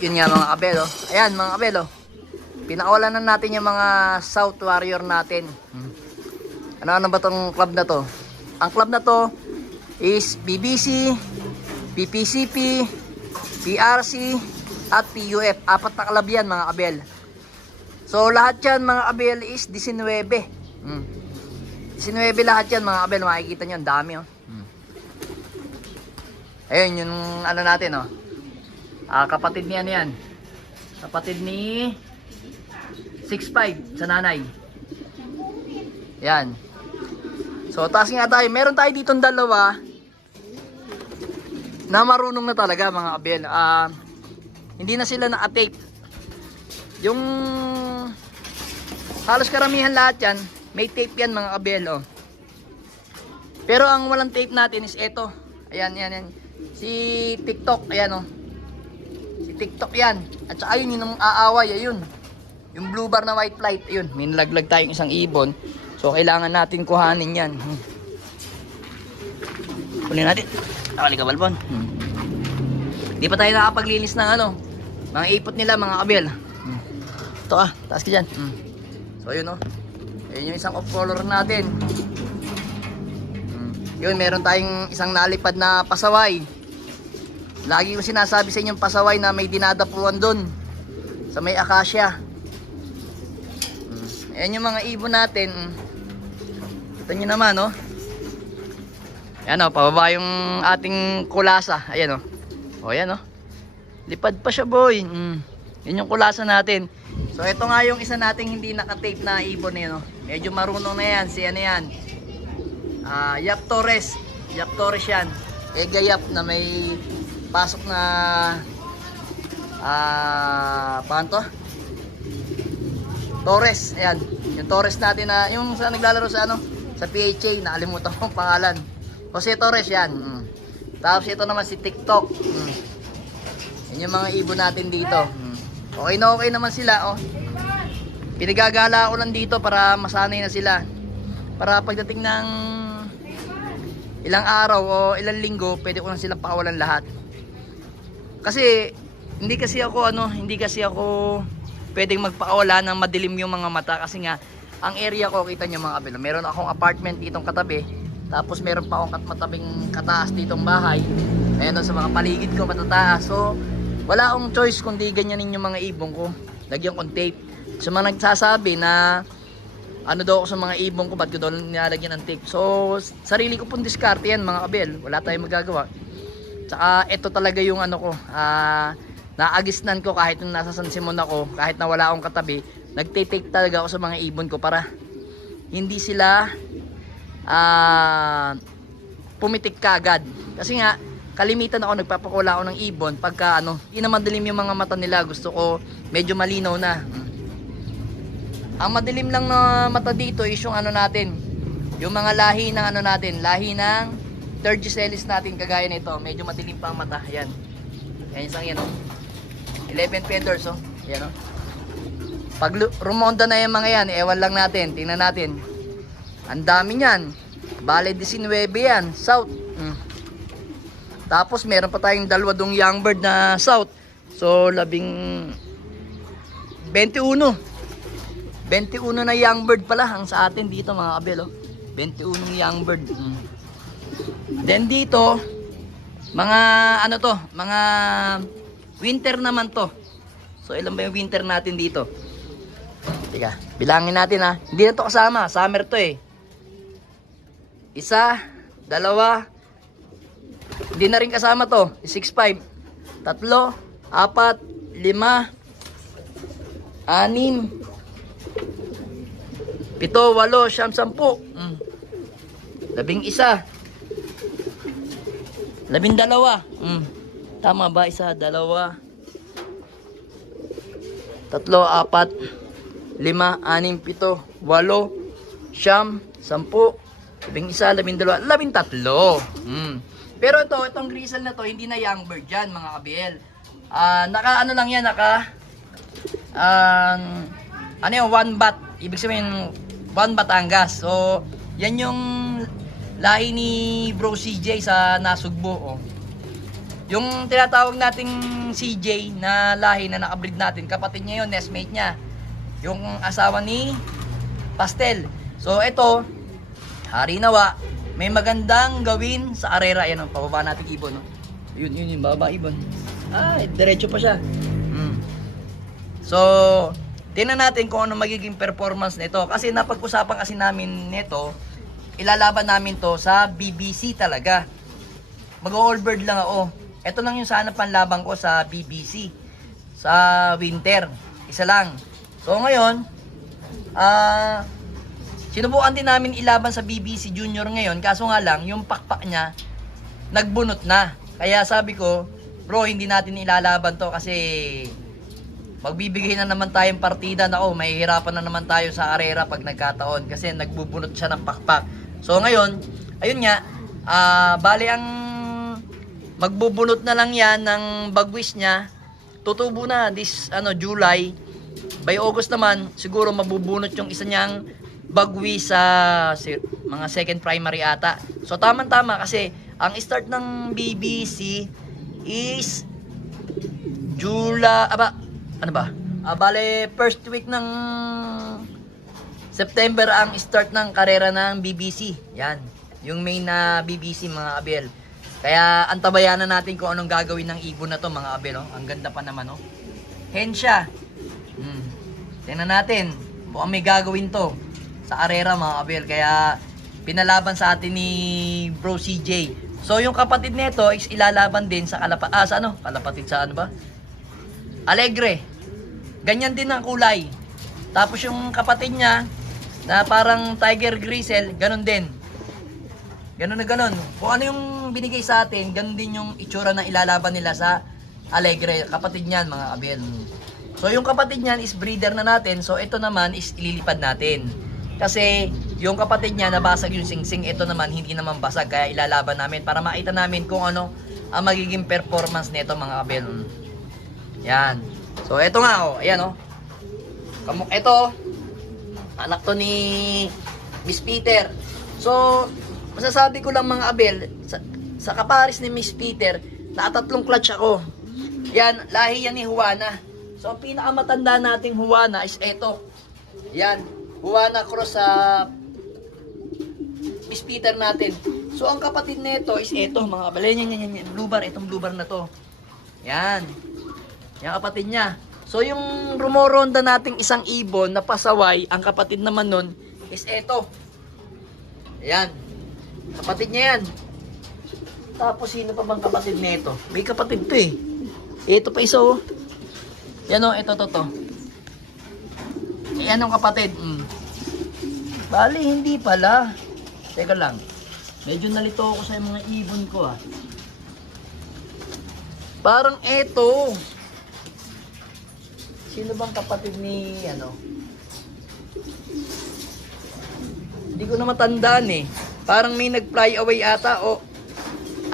yun nga mga kabel, oh. Ayan mga kabel, oh. Pinakawalan na natin yung mga South Warrior natin. Ano ba tong club na to? Ang club na to is BBC, PPCP, PRC, at PUF. Apat na club yan mga kabel. So lahat yan mga kabel is 19. 19 lahat yan mga kabel. Makikita nyo, ang dami, oh. Ayun yung ano natin, oh. Kapatid ni ano yan. Kapatid ni 6'5" sa nanay. Yan. So taas nga tayo. Meron tayo ditong dalawa na marunong na talaga mga kabel. Hindi na sila naka-tape. Yung halos karamihan lahat yan, may tape yan mga kabel, oh. Pero ang walang tape natin is eto. Ayan, yan. Si TikTok, ayan, oh. Si TikTok yan. At saka yun, yung aaway, ayun. Yung blue bar na white light, ayun. May nalaglag tayong isang ibon. So kailangan natin kuhanin yan. Kunin natin. Nakaligabalbon. Hindi pa tayo nakapaglinis ng ano, mga ipot nila mga kabel. Ito taas ka dyan. So yun, oh. Ayun yung isang off color natin. Yun, meron tayong isang nalipad na pasaway. Lagi ko sinasabi sa inyong pasaway na may dinadapuan doon sa may akasya. Ayan yung mga ibon natin. Ito nyo naman, oh. Ayan, oh, pababa yung ating kulasa. Ayan, oh. O, ayan, oh. Lipad pa siya, boy. Yun yung kulasa natin. So ito nga yung isa nating hindi naka-tape na ibon, eh, no? Medyo marunong na yan. Si ano yan, Yap Torres. Yap Torres yan. Ega Yap na may pasok na paano to? Torres. Ayan. Yung Torres natin na yung sa naglalaro sa ano, sa PHA, nakalimutan ko ang pangalan. Jose Torres yan. Tapos ito naman si TikTok. Yan yung mga ibon natin dito. Okay na okay naman sila, oh. Pinagagala ko lang dito para masanay na sila. Para pagdating ng ilang araw o ilang linggo, pwede ko lang silang pakawalan lahat. Kasi hindi kasi ako pwedeng magpakawala ng madilim yung mga mata kasi nga ang area ko, kita nyo mga kabelo, meron akong apartment ditong katabi, tapos meron pa akong matabing kataas ditong bahay. Ayan, sa mga paligid ko matataas. So wala akong choice kundi ganyanin yung mga ibon ko, lagyan kong tape. So mga nagsasabi na ano daw ako sa mga ibon ko, ba't ko daw nilalagyan ng tape. So sarili ko pong diskarte yan mga kabel, wala tayong magagawa. Tsaka ito talaga yung ano ko, naagisnan ko kahit nung nasa San Simon ako, kahit na wala akong katabi, nagtitake talaga ako sa mga ibon ko para hindi sila pumitik kagad. Kasi nga kalimitan ako nagpapakula ako ng ibon pagka inamadilim yung mga mata nila, gusto ko medyo malinaw na. Ang madilim lang na mata dito is yung natin, yung mga lahi ng natin, lahi ng Tergicelis natin, kagaya nito, medyo madilim pa ang mata. Ayan. Ayan isang yan, 11 feathers, oh. Ayan, oh. Pag rumonda na yung mga yan, ewan lang natin, tingnan natin. Ang dami niyan. Bale 19 yan, South. Tapos meron pa tayong dalawa dong young bird na South. So 21 na young bird pala ang sa atin dito mga kabel, oh. 21 young bird. Then dito mga mga winter naman to. So ilan ba yung winter natin dito? Teka, bilangin natin ha. Hindi na to kasama, summer to eh. Isa, dalawa, hindi na rin kasama to, 6'5", tatlo, apat, lima, anim, pito, walo, siyam, sampu, 11, 12. Tama ba? Isa, dalawa, tatlo, apat, lima, anim, pito, walo, siyam, sampu, 11, 12, 13. Pero itong grizzle na to, hindi na young bird yan mga kabel. Lang yan, one bat. Ibig sabihin, one Batangas. So, yan yung lahi ni Bro CJ sa Nasugbo, oh. Yung tinatawag nating CJ na lahi na nakabreed natin, kapatid niya yun, nestmate niya. Yung asawa ni Pastel. So ito, harinawa, may magandang gawin sa arera. Ayan o, pababa natin ibon. No? Yun, baba ibon. Diretso pa siya. So, tingnan natin kung ano magiging performance nito. Kasi napag-usapan kasi namin nito, ilalaban namin to sa BBC talaga. Mag-all bird lang ako. Ito lang yung sana panlaban ko sa BBC. Sa winter. Isa lang. So ngayon, sinubukan din namin ilaban sa BBC Junior ngayon. Kaso nga lang, yung pakpak niya, nagbunot na. Kaya sabi ko, bro, hindi natin ilalaban to kasi magbibigay na naman tayong partida. Nako, mahihirapan na naman tayo sa arera pag nagkataon. Kasi nagbubunot siya ng pakpak. So ngayon, ayun nga, bali ang magbubunot na lang yan ng bagwis niya. Tutubo na this July. By August naman, siguro mabubunot yung isa niyang bagwis sa mga second primary ata. So tama-tama kasi ang start ng BBC is July, bale first week ng September ang start ng karera ng BBC. Yan, yung main na BBC mga abel. Kaya antabayanan natin kung anong gagawin ng ibon na to mga abel. Oh. Ang ganda pa naman. Oh. Hen siya. Tingnan natin kung may gagawin to sa arera mga abel. Kaya pinalaban sa atin ni Bro CJ. So yung kapatid nito is ilalaban din sa kalapatid sa Alegre. Ganyan din ang kulay. Tapos yung kapatid niya na parang Tiger Grizzle, ganun din. Ganun na ganun. Kung ano yung binigay sa atin, ganun din yung itsura na ilalaban nila sa Alegre. Kapatid niyan mga abel. So yung kapatid niyan is breeder na natin. So ito naman is ililipad natin. Kasi yung kapatid niya nabasag yung singsing. Ito naman hindi naman basag. Kaya ilalaban namin para makita namin kung ano ang magiging performance nito mga abel. Yan. So ito nga oh. Ayan oh. Ito anak to ni Miss Peter. So masasabi ko lang mga abel, sa kaparis ni Miss Peter, nakatatlong clutch ako. Yan, lahi yan ni Juana. So, pinakamatanda nating Juana is eto. Yan, Juana cross sa Miss Peter natin. So, ang kapatid nito is eto mga abel. Yan, blue bar, itong blue bar na to. Yan. Yan kapatid niya. So, yung rumoronda nating isang ibon na pasaway, ang kapatid naman nun is eto. Yan. Kapatid niya yan. Tapos sino pa bang kapatid nito? May kapatid to eh. Ito pa isa oh. Yan oh, ito to. Yan ang kapatid. Bali hindi pala. Teka lang. Medyo nalito ako sa mga ibon ko ah. Parang ito. Sino bang kapatid ni Hindi ko na matandaan eh. Parang may nag-fly away ata o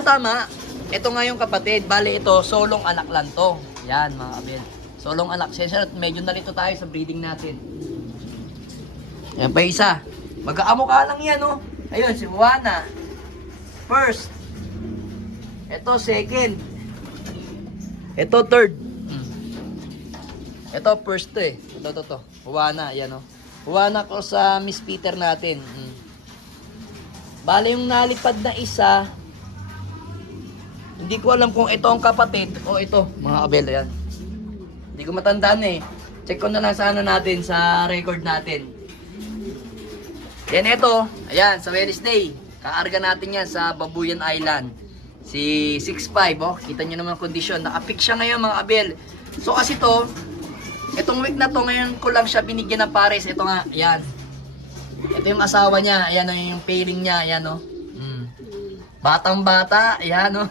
tama. Ito nga yung kapatid. Bale ito, solong anak lang to. Yan mga abel. Solong anak. Medyo nalito tayo sa breeding natin. Yan pa isa. Mag-aamukha lang yan oh. Ayun, si Juana. First. Ito second. Ito third. Ito first to eh. Ito. Juana, yan oh. Juana ko sa Miss Peter natin. Bale yung nalipad na isa, hindi ko alam kung ito ang kapatid o ito, mga abel, yan. Hindi ko matandaan eh. Check ko na lang sa natin, sa record natin. Yan ito, ayan, sa Wednesday. Kaarga natin yan sa Babuyan Island. Si 6'5", oh. Kita nyo naman kondisyon. Naka-pick siya ngayon mga abel. So kasi itong week na to, ngayon ko lang siya binigyan ng pares. Ito nga, ayan. Ito yung asawa niya, ayan o yung pairing niya, ayan o. Batang-bata, ayan o.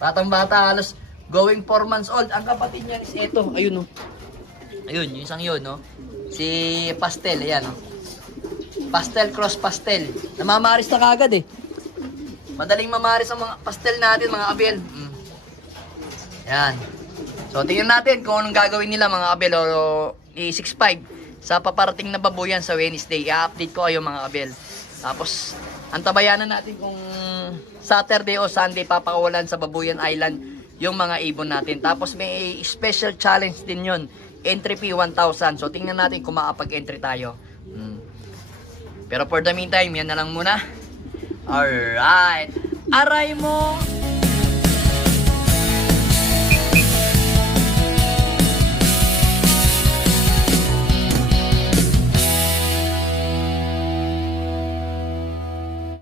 Batang-bata, halos going 4 months old. Ang kapatid niya is ito, ayun o. Ayun, yung isang yun o. Si Pastel, ayan o. Pastel cross pastel. Namamaris na kagad eh. Madaling mamaris ang mga pastel natin mga abel. Ayan. So tingnan natin kung anong gagawin nila mga abel o ni 6'5". Sa paparating na babuyan sa Wednesday, i-update ko kayo mga abel. Tapos, antabayanan natin kung Saturday o Sunday papakawalan sa Babuyan Island yung mga ibon natin. Tapos may special challenge din yun. Entry fee 1,000. So tingnan natin kung makapag-entry tayo. Pero for the meantime, yan na lang muna. Alright. Aray mo!